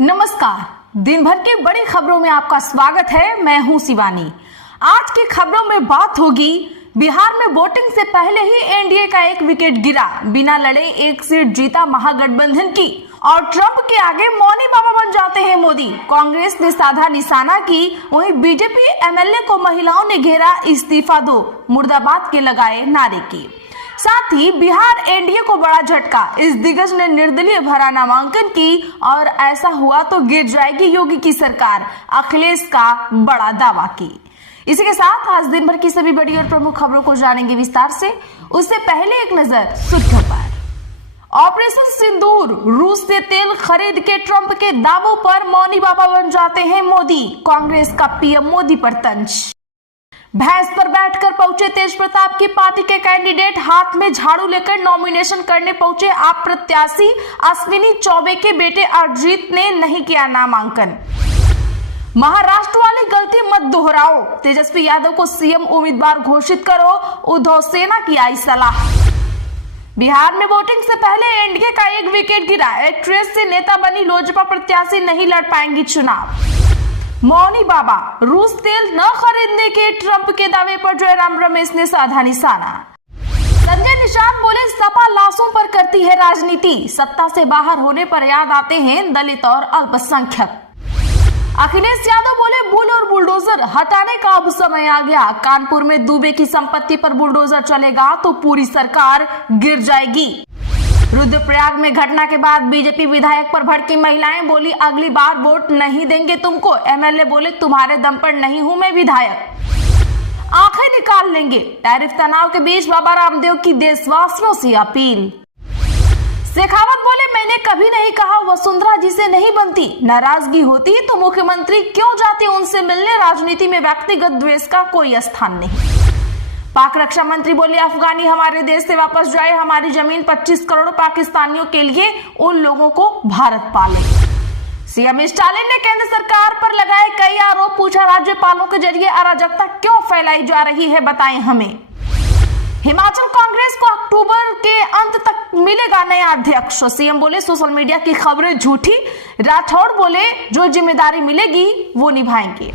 नमस्कार। दिन भर की बड़ी खबरों में आपका स्वागत है। मैं हूं शिवानी। आज की खबरों में बात होगी बिहार में वोटिंग से पहले ही एनडीए का एक विकेट गिरा, बिना लड़े एक सीट जीता महागठबंधन की, और ट्रंप के आगे मौनी बाबा बन जाते हैं मोदी। कांग्रेस ने साधा निशाना की, वहीं बीजेपी एमएलए को महिलाओं ने घेरा, इस्तीफा दो, मुर्दाबाद के लगाए नारे की। साथ ही बिहार एनडीए को बड़ा झटका, इस दिग्गज ने निर्दलीय भरा नामांकन की और ऐसा हुआ तो गिर जाएगी योगी की सरकार, अखिलेश का बड़ा दावा की। इसी के साथ आज दिन भर की सभी बड़ी और प्रमुख खबरों को जानेंगे विस्तार से। उससे पहले एक नजर सुर्खियों पर। ऑपरेशन सिंदूर, रूस से तेल खरीद के ट्रंप के दावों पर मौनी बाबा बन जाते हैं मोदी, कांग्रेस का पीएम मोदी पर तंज। भैंस पर बैठकर पहुंचे तेज प्रताप की पार्टी के कैंडिडेट, हाथ में झाड़ू लेकर नॉमिनेशन करने पहुंचे आप प्रत्याशी अश्विनी चौबे के बेटे अरिजीत ने नहीं किया नामांकन। महाराष्ट्र वाली गलती मत दोहराओ, तेजस्वी यादव को सीएम उम्मीदवार घोषित करो, उद्धव सेना की आई सलाह। बिहार में वोटिंग से पहले एनडीए का एक विकेट गिरा, एक्ट्रेस से नेता बनी लोजपा प्रत्याशी नहीं लड़ पाएंगी चुनाव। मौनी बाबा, रूस तेल न खरीदने के ट्रंप के दावे पर जयराम रमेश ने साधा निशाना। संजय निषाद बोले सपा लाशों पर करती है राजनीति, सत्ता से बाहर होने पर याद आते हैं दलित और अल्पसंख्यक। अखिलेश यादव बोले बुल और बुलडोजर हटाने का अब समय आ गया, कानपुर में दुबे की संपत्ति पर बुलडोजर चलेगा तो पूरी सरकार गिर जाएगी। रुद्रप्रयाग में घटना के बाद बीजेपी विधायक पर भड़की महिलाएं, बोली अगली बार वोट नहीं देंगे तुमको। एमएलए बोले तुम्हारे दम पर नहीं हूं मैं विधायक, आंखें निकाल लेंगे। टैरिफ तनाव के बीच बाबा रामदेव की देशवासियों से अपील। शेखावत बोले मैंने कभी नहीं कहा वसुंधरा जी से नहीं बनती, नाराजगी होती तो मुख्यमंत्री क्यों जाते उनसे मिलने, राजनीति में व्यक्तिगत द्वेष का कोई स्थान नहीं। पाक रक्षा मंत्री बोले अफगानी हमारे देश से वापस जाए, हमारी जमीन 25 करोड़ पाकिस्तानियों के लिए, उन लोगों को भारत पाले। सीएम स्टालिन ने केंद्र सरकार पर लगाए कई आरोप, पूछा राज्यपालों के जरिए अराजकता क्यों फैलाई जा रही है, बताएं हमें। हिमाचल कांग्रेस को अक्टूबर के अंत तक मिलेगा नया अध्यक्ष, सीएम बोले सोशल मीडिया की खबरें झूठी। राठौड़ बोले जो जिम्मेदारी मिलेगी वो निभाएंगे।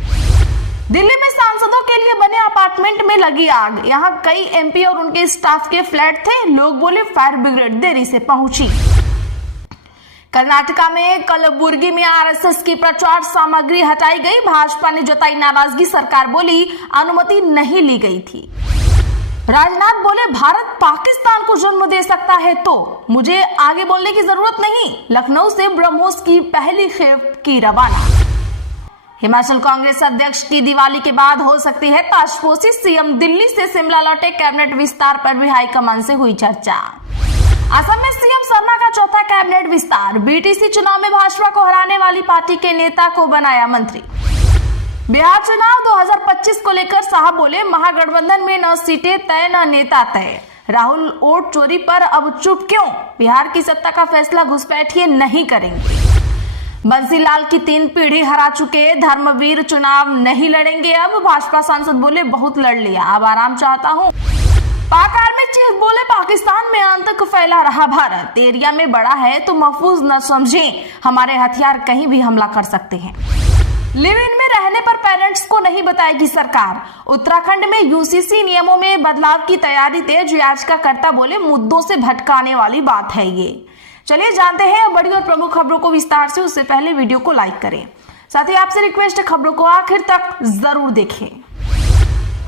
दिल्ली में सांसदों के लिए बने अपार्टमेंट में लगी आग, यहाँ कई एमपी और उनके स्टाफ के फ्लैट थे, लोग बोले फायर ब्रिगेड देरी से पहुंची। कर्नाटका में कलबुर्गी में आरएसएस की प्रचार सामग्री हटाई गई, भाजपा ने जताई नाराजगी, सरकार बोली अनुमति नहीं ली गई थी। राजनाथ बोले भारत पाकिस्तान को जन्म दे सकता है तो मुझे आगे बोलने की जरूरत नहीं, लखनऊ से ब्रह्मोस की पहली खेप की रवाना। हिमाचल कांग्रेस अध्यक्ष की दिवाली के बाद हो सकती है ताजपोशी, सीएम दिल्ली से शिमला लौटे, कैबिनेट विस्तार पर भी हाईकमान से हुई चर्चा। असम में सीएम शर्मा का चौथा कैबिनेट विस्तार, बीटीसी चुनाव में भाजपा को हराने वाली पार्टी के नेता को बनाया मंत्री। बिहार चुनाव 2025 को लेकर साहब बोले महागठबंधन में न सीटें तय न नेता तय, राहुल वोट चोरी पर अब चुप क्यों, बिहार की सत्ता का फैसला घुसपैठिए नहीं करेंगे। बंसीलाल की 3 पीढ़ी हरा चुके धर्मवीर चुनाव नहीं लड़ेंगे अब, भाजपा सांसद बोले बहुत लड़ लिया अब आराम चाहता हूं। पाक आर्मी चीफ बोले पाकिस्तान में आतंक फैला रहा भारत, एरिया में बड़ा है तो महफूज न समझें, हमारे हथियार कहीं भी हमला कर सकते हैं। लिव इन में रहने पर पेरेंट्स को नहीं बताएगी सरकार, उत्तराखंड में यूसीसी नियमों में बदलाव की तैयारी तेज, याचिकाकर्ता बोले मुद्दों से भटकाने वाली बात है ये। चलिए जानते हैं बड़ी और प्रमुख खबरों को विस्तार से, उससे पहले वीडियो को लाइक करें, साथ ही आपसे रिक्वेस्ट है खबरों को आखिर तक जरूर देखें।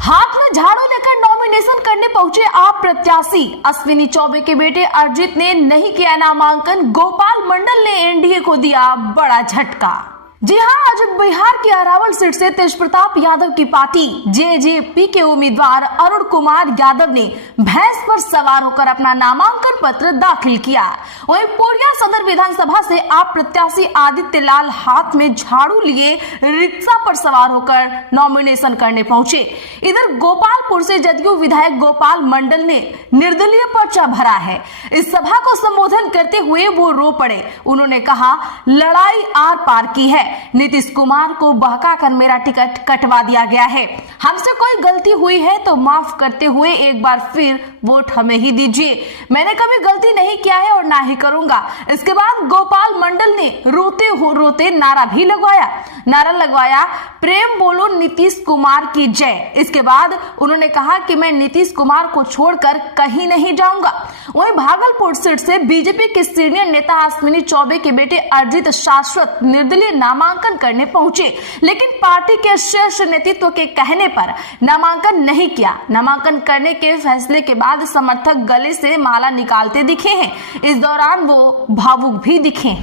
हाथ में झाड़ू लेकर नॉमिनेशन करने पहुंचे आप प्रत्याशी अश्विनी चौबे के बेटे अरिजीत ने नहीं किया नामांकन, गोपाल मंडल ने एनडीए को दिया बड़ा झटका। जी हां, आज बिहार की अरावल सीट से तेज प्रताप यादव की पार्टी जेजेपी के उम्मीदवार अरुण कुमार यादव ने भैंस पर सवार होकर अपना नामांकन पत्र दाखिल किया। वहीं पूर्णिया सदर विधानसभा से आप प्रत्याशी आदित्य लाल हाथ में झाड़ू लिए रिक्शा पर सवार होकर नॉमिनेशन करने पहुंचे। इधर गोपालपुर से जदयू विधायक गोपाल मंडल ने निर्दलीय पर्चा भरा है। इस सभा को संबोधन करते हुए वो रो पड़े, उन्होंने कहा लड़ाई आर पार की है, नीतीश कुमार को बहकाकर मेरा टिकट कटवा दिया गया है। हमसे कोई गलती हुई है तो माफ करते हुए एक बार फिर वोट हमें ही दीजिए। मैंने कभी गलती नहीं किया है और ना ही करूंगा। इसके बाद गोपाल मंडल ने रोते नारा भी लगवाया, प्रेम बोलो नीतीश कुमार की जय। इसके बाद उन्होंने कहा कि मैं नीतीश कुमार को छोड़कर कहीं नहीं जाऊंगा। वहीं भागलपुर सीट से बीजेपी के सीनियर नेता अश्विनी चौबे के बेटे अर्जित शाश्वत निर्दलीय नामांकन करने पहुंचे, लेकिन पार्टी के शीर्ष नेतृत्व के कहने पर नामांकन नहीं किया। नामांकन करने के फैसले के बाद समर्थक गले से माला निकालते दिखे हैं। इस दौरान वो भावुक भी दिखे।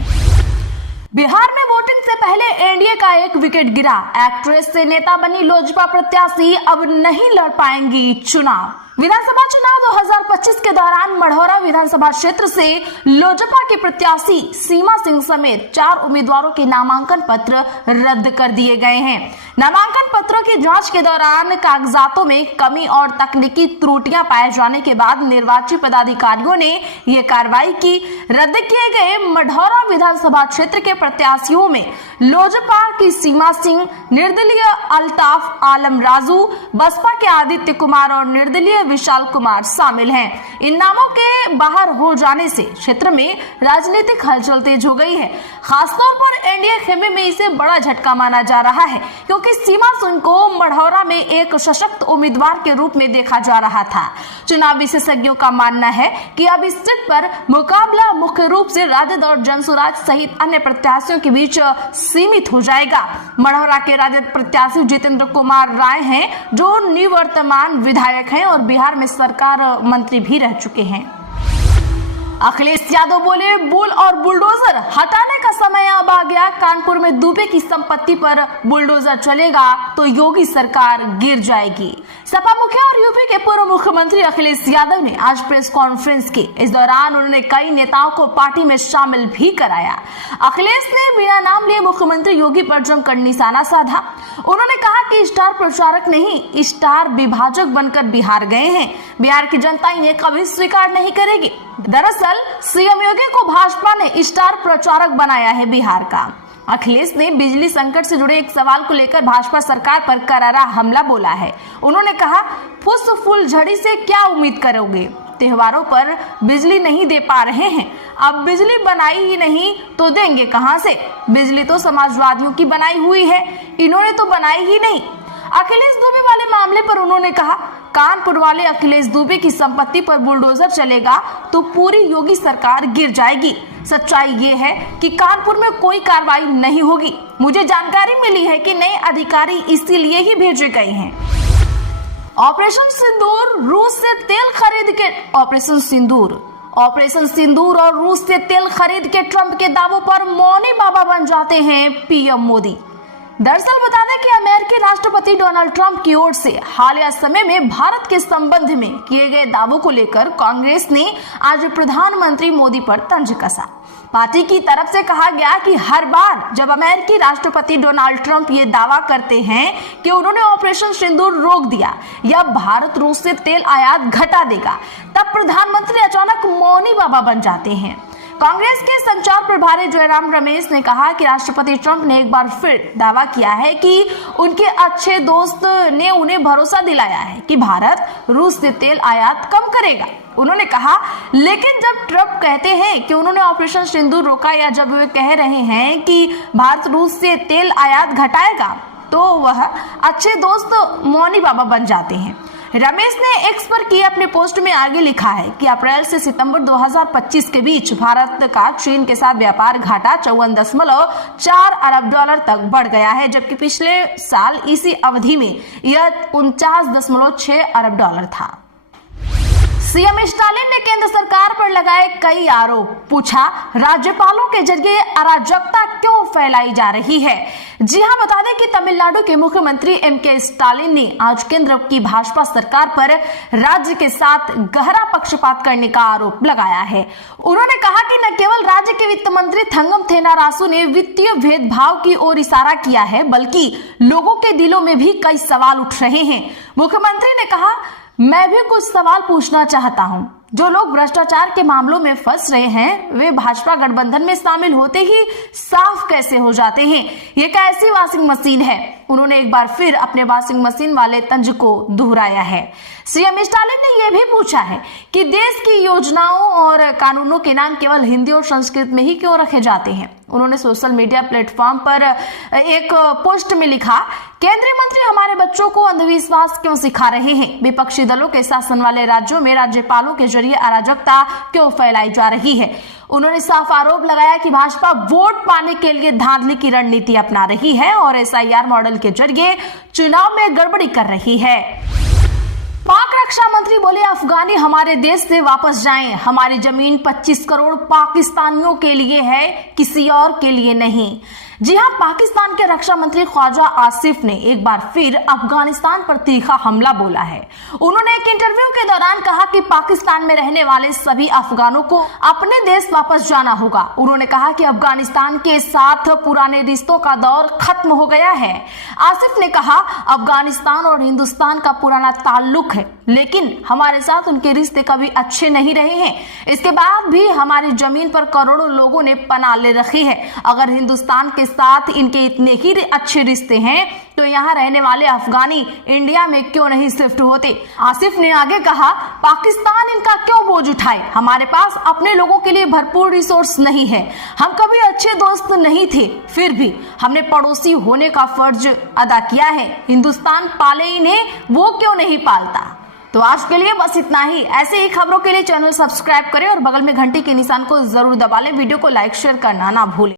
बिहार में वोटिंग से पहले एनडीए का एक विकेट गिरा। एक्ट्रेस से नेता बनी लोजपा प्रत्याशी अब नहीं लड़ पाएंगी चुनाव। विधानसभा चुनाव 2025 के दौरान मढ़ौरा विधानसभा क्षेत्र से लोजपा की प्रत्याशी सीमा सिंह समेत 4 उम्मीदवारों के नामांकन पत्र रद्द कर दिए गए हैं। नामांकन पत्रों की जांच के दौरान कागजातों में कमी और तकनीकी त्रुटियां पाए जाने के बाद निर्वाची पदाधिकारियों ने यह कार्रवाई की। रद्द किए गए मढ़ौरा विधानसभा क्षेत्र के प्रत्याशियों में लोजपा की सीमा सिंह, निर्दलीय अल्ताफ आलम राजू, बसपा के आदित्य कुमार और निर्दलीय विशाल कुमार शामिल हैं। इन नामों के बाहर हो जाने से क्षेत्र में राजनीतिक हलचल तेज हो गई है। खासतौर पर एनडीए खेमे में इसे बड़ा झटका माना जा रहा है, क्योंकि सीमा सिंह को मढ़ौरा में एक सशक्त उम्मीदवार के रूप में देखा जा रहा था। चुनाव विशेषज्ञों का मानना है कि अब इस सीट पर मुकाबला मुख्य रूप से राजद और जनसुराज सहित अन्य प्रत्याशियों के बीच सीमित हो जाएगा। मढ़ौरा के राजद प्रत्याशी जितेंद्र कुमार राय हैं, जो निवर्तमान विधायक हैं और बिहार में सरकार मंत्री भी रह चुके हैं। अखिलेश यादव बोले, बुल और बुलडोजर हटाने का समय अब आ गया। कानपुर में दुबे की संपत्ति पर बुलडोजर चलेगा तो योगी सरकार गिर जाएगी। सपा मुखिया और यूपी के पूर्व मुख्यमंत्री अखिलेश यादव ने आज प्रेस कॉन्फ्रेंस की। इस दौरान उन्होंने कई नेताओं को पार्टी में शामिल भी कराया। अखिलेश ने बिना नाम लिए मुख्यमंत्री योगी पर जमकर निशाना साधा। उन्होंने कहा कि स्टार प्रचारक नहीं, स्टार विभाजक बनकर बिहार गए हैं। बिहार की जनता इन्हें कभी स्वीकार नहीं करेगी। दरअसल सीएम योगी को भाजपा ने स्टार प्रचारक बनाया है बिहार का। अखिलेश ने बिजली संकट से जुड़े एक सवाल को लेकर भाजपा सरकार पर करारा हमला बोला है। उन्होंने कहा, फुस फूल झड़ी से क्या उम्मीद करोगे? त्योहारों पर बिजली नहीं दे पा रहे हैं, अब बिजली बनाई ही नहीं तो देंगे कहां से? बिजली तो समाजवादियों की बनाई हुई है, इन्होंने तो बनाई ही नहीं। अखिलेश दुबे वाले मामले पर उन्होंने कहा, कानपुर वाले अखिलेश दुबे की संपत्ति पर बुलडोजर चलेगा तो पूरी योगी सरकार गिर जाएगी। सच्चाई ये है कि कानपुर में कोई कार्रवाई नहीं होगी। मुझे जानकारी मिली है कि नए अधिकारी इसीलिए ही भेजे गए हैं। ऑपरेशन सिंदूर, रूस से तेल खरीद के ऑपरेशन सिंदूर और रूस से तेल खरीद के ट्रंप के दावों पर मौनी बाबा बन जाते हैं पीएम मोदी। दरअसल बता दें कि अमेरिकी राष्ट्रपति डोनाल्ड ट्रंप की ओर से हालिया समय में भारत के संबंध में किए गए दावों को लेकर कांग्रेस ने आज प्रधानमंत्री मोदी पर तंज कसा। पार्टी की तरफ से कहा गया कि हर बार जब अमेरिकी राष्ट्रपति डोनाल्ड ट्रंप ये दावा करते हैं कि उन्होंने ऑपरेशन सिंदूर रोक दिया या भारत रूस से तेल आयात घटा देगा, तब प्रधानमंत्री अचानक मौनी बाबा बन जाते हैं। कांग्रेस के संचार प्रभारी जयराम रमेश ने कहा कि राष्ट्रपति ट्रंप ने एक बार फिर दावा किया है कि उनके अच्छे दोस्त ने उन्हें भरोसा दिलाया है कि भारत रूस से तेल आयात कम करेगा। उन्होंने कहा, लेकिन जब ट्रंप कहते हैं कि उन्होंने ऑपरेशन सिंदूर रोका या जब वे कह रहे हैं कि भारत रूस से तेल आयात घटाएगा, तो वह अच्छे दोस्त मौनी बाबा बन जाते हैं। रमेश ने एक्स पर किए अपने पोस्ट में आगे लिखा है कि अप्रैल से सितंबर 2025 के बीच भारत का चीन के साथ व्यापार घाटा 54.4 अरब डॉलर तक बढ़ गया है, जबकि पिछले साल इसी अवधि में यह 49.6 अरब डॉलर था। सीएम स्टालिन ने केंद्र सरकार पर लगाए कई आरोप। पूछा, राज्यपालों के जरिए अराजकता क्यों फैलाई जा रही है? जी हां, बता दें कि तमिलनाडु के मुख्यमंत्री एमके स्टालिन ने आज केंद्र की भाजपा सरकार पर राज्य के साथ गहरा पक्षपात करने का आरोप लगाया है। उन्होंने कहा कि न केवल राज्य के वित्त मंत्री थंगम थेनारासु ने वित्तीय भेदभाव की ओर इशारा किया है, बल्कि लोगों के दिलों में भी कई सवाल उठ रहे हैं। मुख्यमंत्री ने कहा, मैं भी कुछ सवाल पूछना चाहता हूं। जो लोग भ्रष्टाचार के मामलों में फंस रहे हैं वे भाजपा गठबंधन में शामिल होते ही साफ कैसे हो जाते हैं। ये एक ऐसी वॉशिंग मशीन है। उन्होंने एक बार फिर अपने वॉशिंग मशीन वाले तंज को दोहराया है। सीएम स्टालिन ने यह भी पूछा है कि देश की योजनाओं और कानूनों के नाम केवल हिंदी और संस्कृत में ही क्यों रखे जाते हैं। उन्होंने सोशल मीडिया प्लेटफॉर्म पर एक पोस्ट में लिखा, केंद्रीय मंत्री हमारे बच्चों को अंधविश्वास क्यों सिखा रहे हैं। विपक्षी दलों के शासन वाले राज्यों में राज्यपालों के जरिए अराजकता क्यों फैलाई जा रही है। उन्होंने साफ आरोप लगाया कि भाजपा वोट पाने के लिए धांधली की रणनीति अपना रही है और एसआईआर मॉडल के जरिए चुनाव में गड़बड़ी कर रही है। पाक रक्षा मंत्री बोले, अफगानी हमारे देश से वापस जाएं। हमारी जमीन 25 करोड़ पाकिस्तानियों के लिए है, किसी और के लिए नहीं। जी हां, पाकिस्तान के रक्षा मंत्री ख्वाजा आसिफ ने एक बार फिर अफगानिस्तान पर तीखा हमला बोला है। उन्होंने एक इंटरव्यू के दौरान कहा कि पाकिस्तान में रहने वाले सभी अफगानों को अपने देश वापस जाना होगा। उन्होंने कहा कि अफगानिस्तान के साथ पुराने रिश्तों का दौर खत्म हो गया है। आसिफ ने कहा, अफगानिस्तान और हिंदुस्तान का पुराना ताल्लुक है, लेकिन हमारे साथ उनके रिश्ते कभी अच्छे नहीं रहे हैं। इसके बाद भी हमारी जमीन पर करोड़ों लोगों ने पनाह ले रखी है। अगर हिंदुस्तान के साथ इनके इतने ही अच्छे रिश्ते हैं तो यहाँ रहने वाले अफगानी इंडिया में क्यों नहीं शिफ्ट होते। आसिफ ने आगे कहा, पाकिस्तान इनका क्यों बोझ उठाए। हमारे पास अपने लोगों के लिए भरपूर रिसोर्स नहीं है। हम कभी अच्छे दोस्त नहीं थे, फिर भी हमने पड़ोसी होने का फर्ज अदा किया है। हिंदुस्तान पाले इन्हें, वो क्यों नहीं पालता। तो आज के लिए बस इतना ही। ऐसे ही खबरों के लिए चैनल सब्सक्राइब करें और बगल में घंटी के निशान को जरूर दबा लें। वीडियो को लाइक शेयर करना ना भूलें।